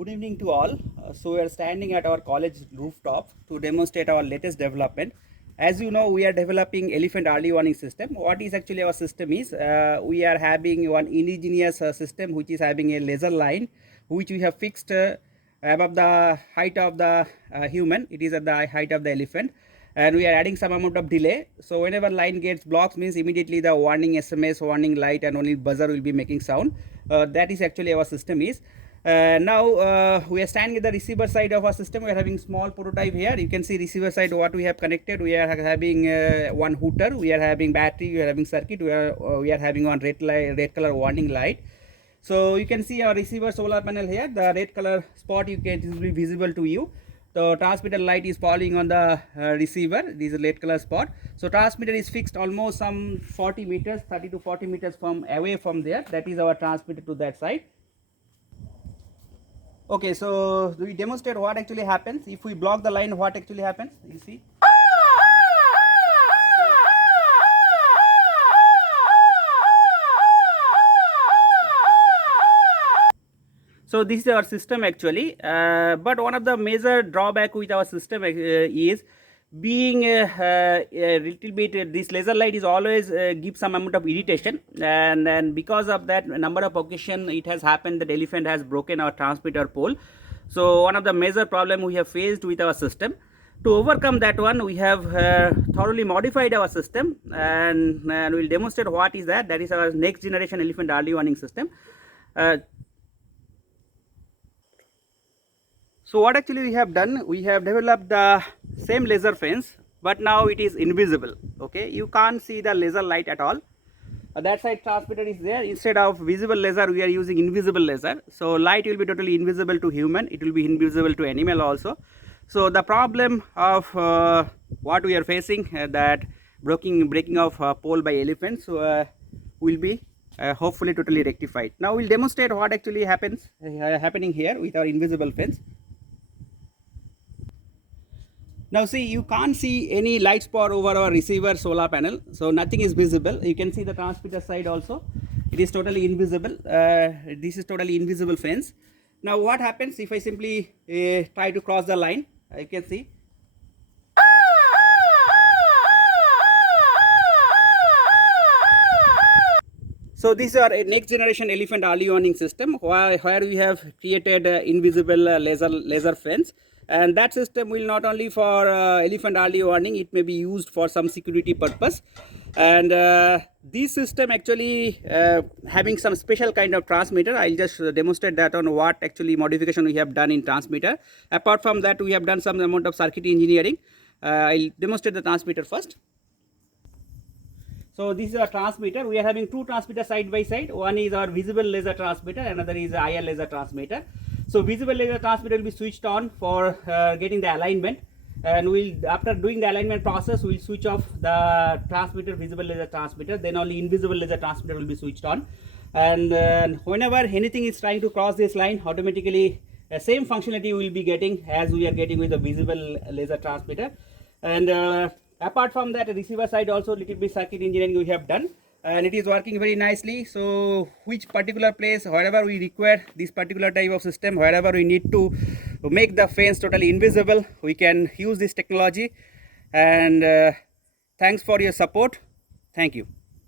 Good evening to all. So we are standing at our college rooftop to demonstrate our latest development. As you know, we are developing elephant early warning system. What is actually our system is, we are having one indigenous system which is having a laser line which we have fixed above the height of the human. It is at the height of the elephant, and we are adding some amount of delay. So whenever line gets blocked means immediately the warning SMS, warning light and only buzzer will be making sound. That is actually our system is. Now we are standing at the receiver side of our system. We are having small prototype here. You can see receiver side what we have connected. We are having one hooter, we are having battery, we are having circuit, we are having one red color warning light. So you can see our receiver solar panel here. The red color spot it will be visible to you. The transmitter light is falling on the receiver. This is a red color spot. So transmitter is fixed almost some 40 meters, 30 to 40 meters from away from there. That is our transmitter to that side. Okay, so we demonstrate what actually happens if we block the line. What actually happens? You see. So this is our system actually, but one of the major drawback with our system is being a little bit this laser light is always give some amount of irritation, and because of that number of occasion it has happened that elephant has broken our transmitter pole. So one of the major problem we have faced with our system. To overcome that one, we have thoroughly modified our system, and we'll demonstrate what is that. That is our next generation elephant early warning system. So what actually we have done, we have developed the same laser fence, but now it is invisible. Okay, you can't see the laser light at all. That side transmitter is there. Instead of visible laser, we are using invisible laser. So light will be totally invisible to human. It will be invisible to animal also. So the problem of what we are facing, that breaking of pole by elephants, will be hopefully totally rectified. Now we'll demonstrate what actually happening here with our invisible fence. Now see, you can't see any light spot over our receiver solar panel, so nothing is visible. You can see the transmitter side also, it is totally invisible. This is totally invisible fence. Now what happens if I simply try to cross the line? You can see. So this is our next generation elephant early warning system, where we have created invisible laser fence. And that system will not only for elephant early warning, it may be used for some security purpose. And this system actually having some special kind of transmitter. I'll just demonstrate that on what actually modification we have done in transmitter. Apart from that, we have done some amount of circuit engineering. I'll demonstrate the transmitter first. So this is our transmitter. We are having two transmitters side by side. One is our visible laser transmitter, another is IR laser transmitter. So visible laser transmitter will be switched on for getting the alignment, and after doing the alignment process, we'll switch off the transmitter, visible laser transmitter. Then only invisible laser transmitter will be switched on, and whenever anything is trying to cross this line, automatically same functionality we will be getting as we are getting with the visible laser transmitter. And apart from that, receiver side also little bit circuit engineering we have done, and it is working very nicely. So which particular place, wherever we require this particular type of system, wherever we need to make the fence totally invisible, we can use this technology. And thanks for your support. Thank you.